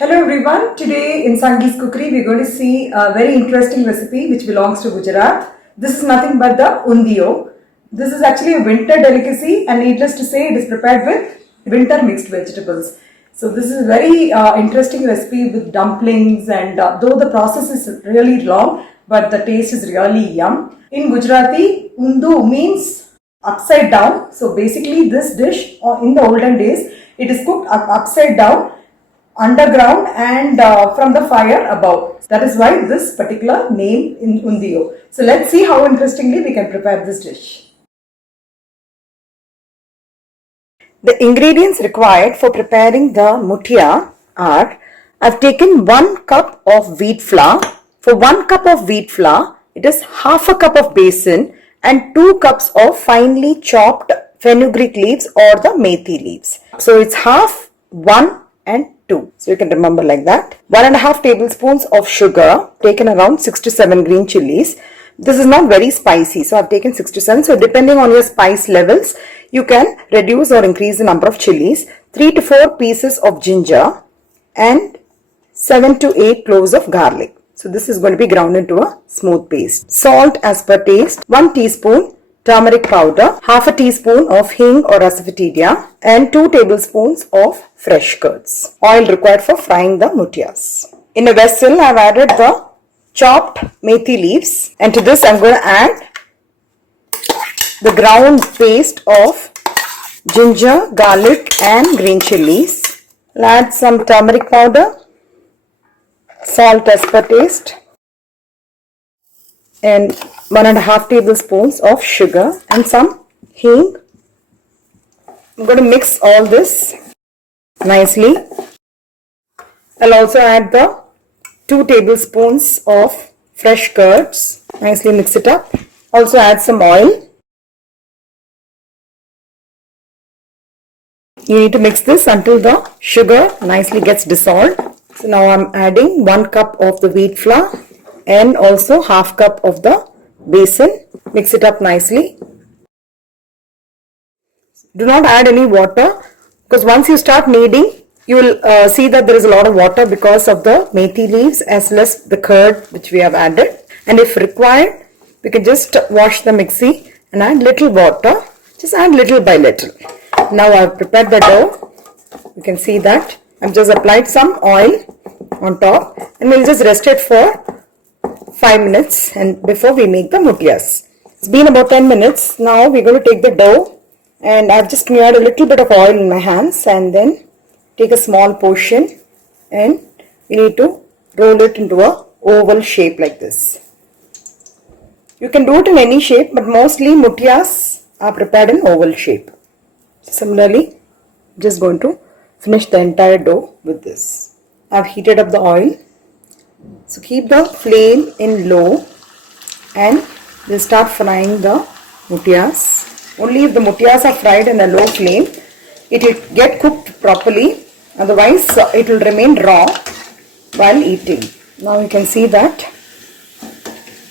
Hello everyone, today in Sangeet's Cookery we're going to see a very interesting recipe which belongs to Gujarat. This is nothing but the undio. This is actually a winter delicacy and needless to say it is prepared with winter mixed vegetables. So this is a very interesting recipe with dumplings and though the process is really long but the taste is really yum. In Gujarati, undu means upside down. So basically this dish in the olden days it is cooked upside down underground and from the fire above. That is why this particular name in undio. So let's see how interestingly we can prepare this dish. The ingredients required for preparing the mutia are: I've taken 1 cup of wheat flour. For 1 cup of wheat flour, it is half a cup of besan and 2 cups of finely chopped fenugreek leaves or the methi leaves. So it's half, 1 and 2. So you can remember like that. 1.5 tablespoons of sugar, taken around 6 to 7 green chilies. This is not very spicy, so I've taken 6 to 7. So depending on your spice levels, you can reduce or increase the number of chilies. 3 to 4 pieces of ginger and 7 to 8 cloves of garlic. So this is going to be ground into a smooth paste. Salt as per taste. 1 teaspoon turmeric powder, half a teaspoon of hing or asafoetida and 2 tablespoons of fresh curds. Oil required for frying the mutias. In a vessel, I have added the chopped methi leaves and to this I am going to add the ground paste of ginger, garlic and green chilies. I'll add some turmeric powder, salt as per taste and 1.5 tablespoons of sugar and some hing. I'm going to mix all this nicely. I'll also add the 2 tablespoons of fresh curds. Nicely mix it up. Also add some oil. You need to mix this until the sugar nicely gets dissolved. So now I'm adding 1 cup of the wheat flour and also half cup of the besan. Mix it up nicely. Do not add any water because once you start kneading, you will see that there is a lot of water because of the methi leaves as well as the curd which we have added. And if required, we can just wash the mixie and add little water. Just add little by little. Now I have prepared the dough. You can see that I've just applied some oil on top and we'll just rest it for 5 minutes and before we make the mutias. It's been about 10 minutes. Now we're going to take the dough and I've just smeared a little bit of oil in my hands and then take a small portion and you need to roll it into a oval shape like this. You can do it in any shape but mostly mutias are prepared in oval shape. Similarly, just going to finish the entire dough with this. I've heated up the oil. So keep the flame in low and we'll start frying the mutias. Only if the mutias are fried in a low flame, it will get cooked properly. Otherwise, it will remain raw while eating. Now you can see that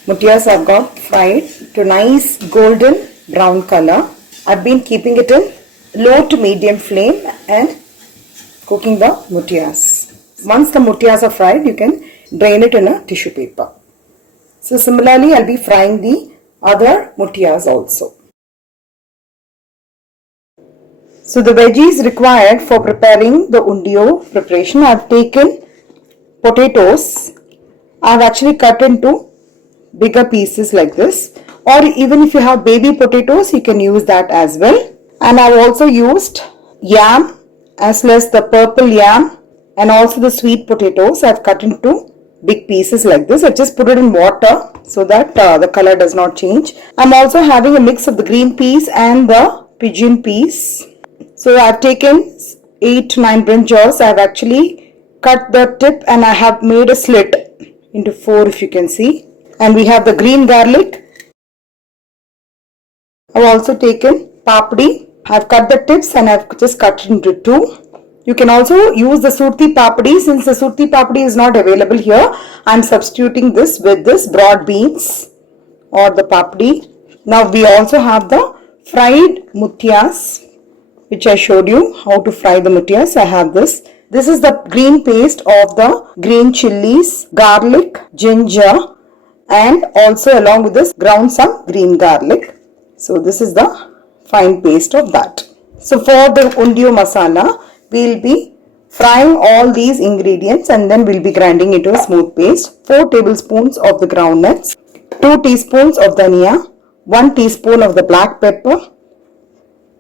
mutias have got fried to nice golden brown color. I've been keeping it in low to medium flame and cooking the mutias. Once the mutias are fried, you can drain it in a tissue paper. So similarly, I'll be frying the other mutias also. So the veggies required for preparing the undio preparation, I've taken potatoes. I've actually cut into bigger pieces like this, or even if you have baby potatoes, you can use that as well. And I've also used yam as well as the purple yam and also the sweet potatoes. I've cut into big pieces like this. I just put it in water so that the color does not change. I'm also having a mix of the green peas and the pigeon peas. So I've taken 8 to 9 brinjals. I've actually cut the tip and I have made a slit into 4 if you can see. And we have the green garlic. I've also taken papdi. I've cut the tips and I've just cut it into 2. You can also use the surti papdi. Since the surti papdi is not available here, I'm substituting this with this broad beans or the papdi. Now we also have the fried mutias, which I showed you how to fry the mutias. I have this This is the green paste of the green chilies, garlic, ginger, and also along with this ground some green garlic. So this is the fine paste of that. So for the undio masala, we will be frying all these ingredients and then we'll be grinding into a smooth paste. 4 tablespoons of the groundnuts, 2 teaspoons of dhania, 1 teaspoon of the black pepper,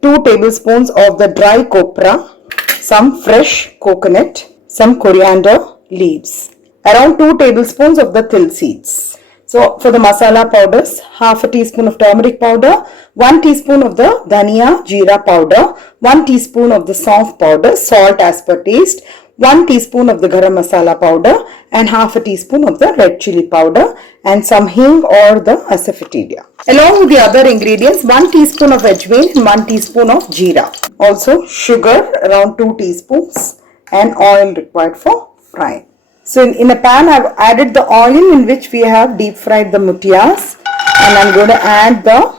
2 tablespoons of the dry copra, some fresh coconut, some coriander leaves, around 2 tablespoons of the til seeds. So for the masala powders, half a teaspoon of turmeric powder, 1 teaspoon of the dhania jeera powder, 1 teaspoon of the saunf powder, salt as per taste, 1 teaspoon of the garam masala powder and half a teaspoon of the red chili powder and some hing or the asafoetida. Along with the other ingredients, 1 teaspoon of ajwain and 1 teaspoon of jeera. Also sugar around 2 teaspoons and oil required for frying. So in a pan I have added the oil in which we have deep fried the mutiyas and I am going to add the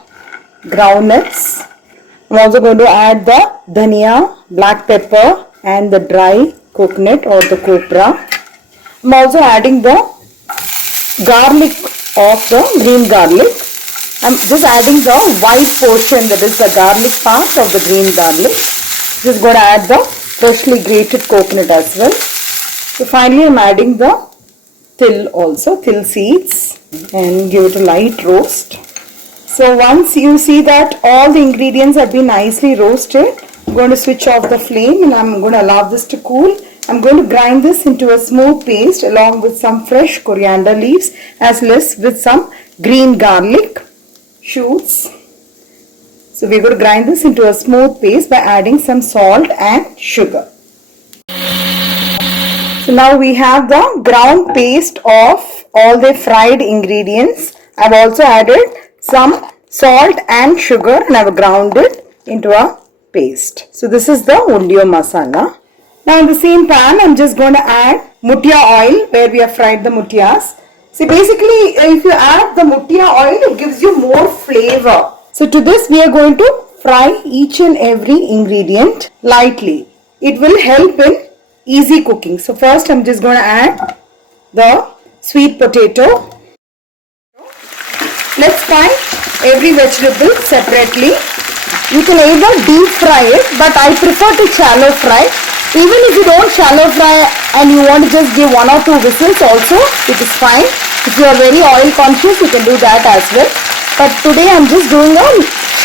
groundnuts. I am also going to add the dhania, black pepper and the dry coconut or the copra. I am also adding the garlic of the green garlic. I am just adding the white portion, that is the garlic part of the green garlic. Just going to add the freshly grated coconut as well. So finally I am adding the til seeds and give it a light roast. So once you see that all the ingredients have been nicely roasted, I'm going to switch off the flame and I'm going to allow this to cool. I'm going to grind this into a smooth paste along with some fresh coriander leaves as well as with some green garlic shoots. So we're going to grind this into a smooth paste by adding some salt and sugar. So now we have the ground paste of all the fried ingredients. I've also added some salt and sugar and I've ground it into a paste. So this is the undio masala. Now in the same pan I'm just going to add mutia oil where we have fried the mutiyas. See, basically if you add the mutia oil it gives you more flavor. So to this we are going to fry each and every ingredient lightly. It will help in easy cooking. So first I'm just going to add the sweet potato. Let's fry every vegetable separately. You can either deep fry it, but I prefer to shallow fry. Even if you don't shallow fry and you want to just give 1 or 2 whistles also, it is fine. If you are very oil conscious, you can do that as well. But today I'm just doing a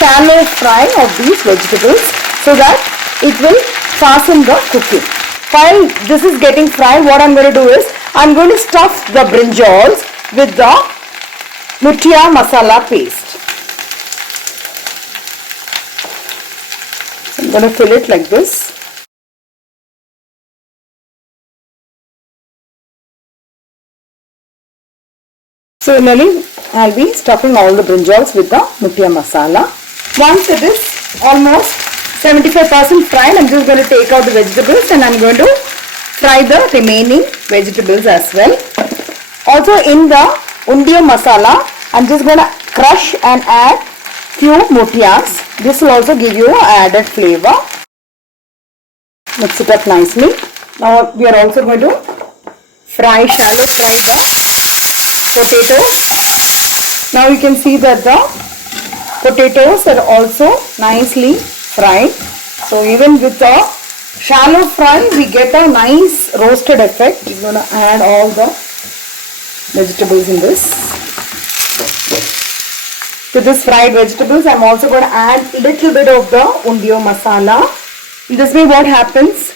shallow fry of these vegetables so that it will fasten the cooking. While this is getting fried, what I'm going to do is, I'm going to stuff the brinjals with the mutia masala paste. So I'm going to fill it like this. Similarly, I'll be stuffing all the brinjals with the mutia masala. Once it is almost 75% fried, I'm just going to take out the vegetables and I'm going to fry the remaining vegetables as well. Also in the undio masala, I'm just going to crush and add few mutiyas. This will also give you added flavor. Mix it up nicely. Now we are also going to shallow fry the potatoes. Now you can see that the potatoes are also nicely fried. So even with the shallow fry we get a nice roasted effect. We're going to add all the vegetables in this. To this fried vegetables I'm also going to add a little bit of the undio masala. In this way what happens,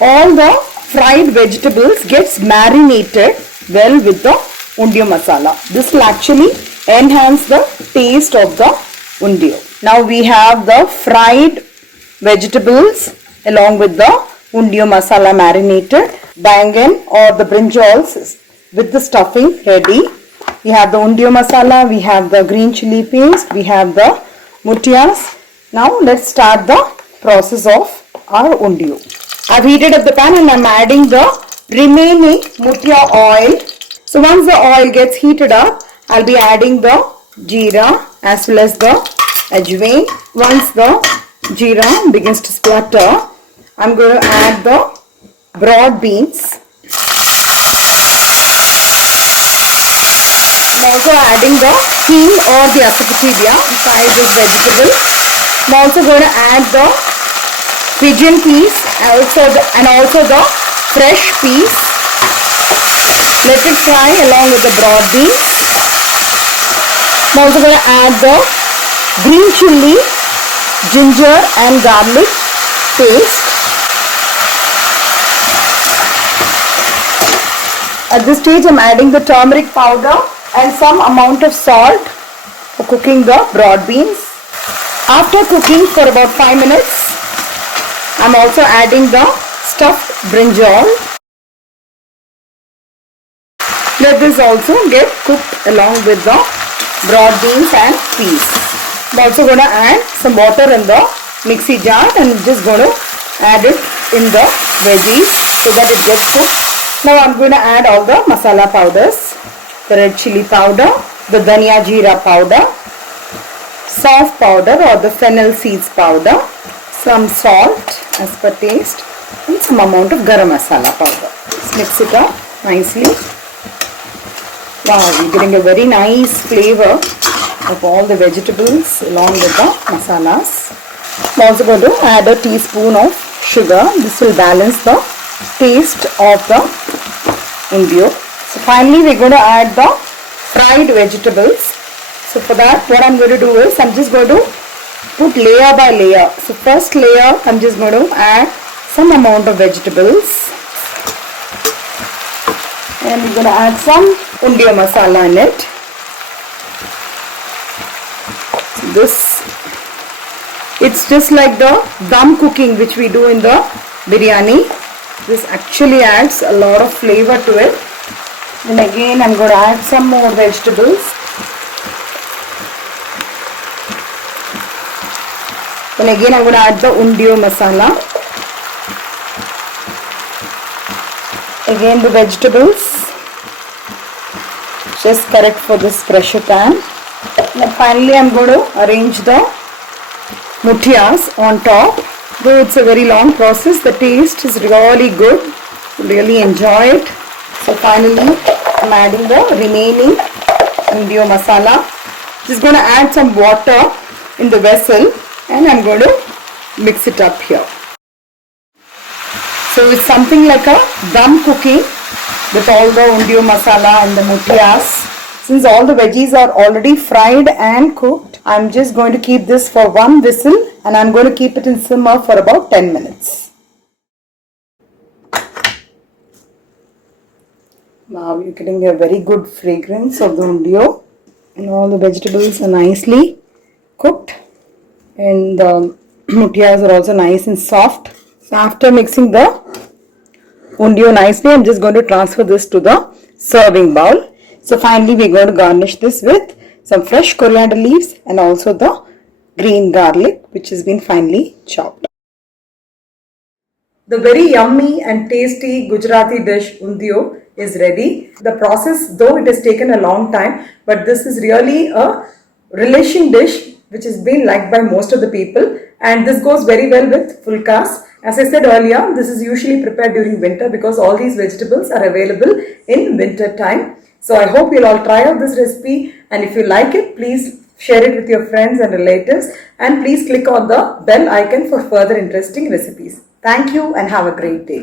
all the fried vegetables gets marinated well with the undio masala. This will actually enhance the taste of the undio. Now we have the fried vegetables along with the undio masala marinated, bangan or the brinjals with the stuffing ready. We have the undio masala, we have the green chili paste, we have the mutiyas. Now let's start the process of our undio. I've heated up the pan and I'm adding the remaining mutia oil. So once the oil gets heated up, I'll be adding the jeera as well as the ajwain. Once the jeera begins to splutter, I'm going to add the broad beans. I'm also adding the hing or the asafoetida inside this vegetable. I'm also going to add the pigeon peas and also the fresh peas. Let it fry along with the broad beans. I'm also going to add the green chilli, ginger and garlic paste. At this stage I'm adding the turmeric powder and some amount of salt for cooking the broad beans. After cooking for about 5 minutes, I'm also adding the stuffed brinjal. Let this also get cooked along with the broad beans and peas. I'm also going to add some water in the mixie jar and just going to add it in the veggies so that it gets cooked. Now I'm going to add all the masala powders, the red chili powder, the dhania jeera powder, soft powder or the fennel seeds powder, some salt as per taste and some amount of garam masala powder. Let's mix it up nicely. Wow, we're getting a very nice flavor of all the vegetables along with the masalas. I'm also going to add a teaspoon of sugar. This will balance the taste of the undio. So finally we're going to add the fried vegetables. So for that what I'm going to do is I'm just going to put layer by layer. So first layer I'm just going to add some amount of vegetables and we're going to add some undio masala in it. It's just like the dum cooking which we do in the biryani. This actually adds a lot of flavor to it. And again I'm going to add some more vegetables. And again I'm going to add the undio masala. Again the vegetables. Just correct for this pressure pan. And finally I'm going to arrange the muthias on top. Though it's a very long process, the taste is really good. Really enjoy it. So finally I'm adding the remaining undio masala. Just going to add some water in the vessel and I'm going to mix it up here. So it's something like a dum cooking with all the undio masala and the muthias. Since all the veggies are already fried and cooked, I'm just going to keep this for one whistle and I'm going to keep it in simmer for about 10 minutes. Now you're getting a very good fragrance of the undio and all the vegetables are nicely cooked and the muthias are also nice and soft. So after mixing the undio nicely, I'm just going to transfer this to the serving bowl. So finally we're going to garnish this with some fresh coriander leaves and also the green garlic which has been finely chopped. The very yummy and tasty Gujarati dish undio is ready. The process, though it has taken a long time, but this is really a relishing dish which has been liked by most of the people, and this goes very well with fulkas. As I said earlier, this is usually prepared during winter because all these vegetables are available in winter time. So I hope you'll all try out this recipe, and if you like it, please share it with your friends and relatives, and please click on the bell icon for further interesting recipes. Thank you and have a great day.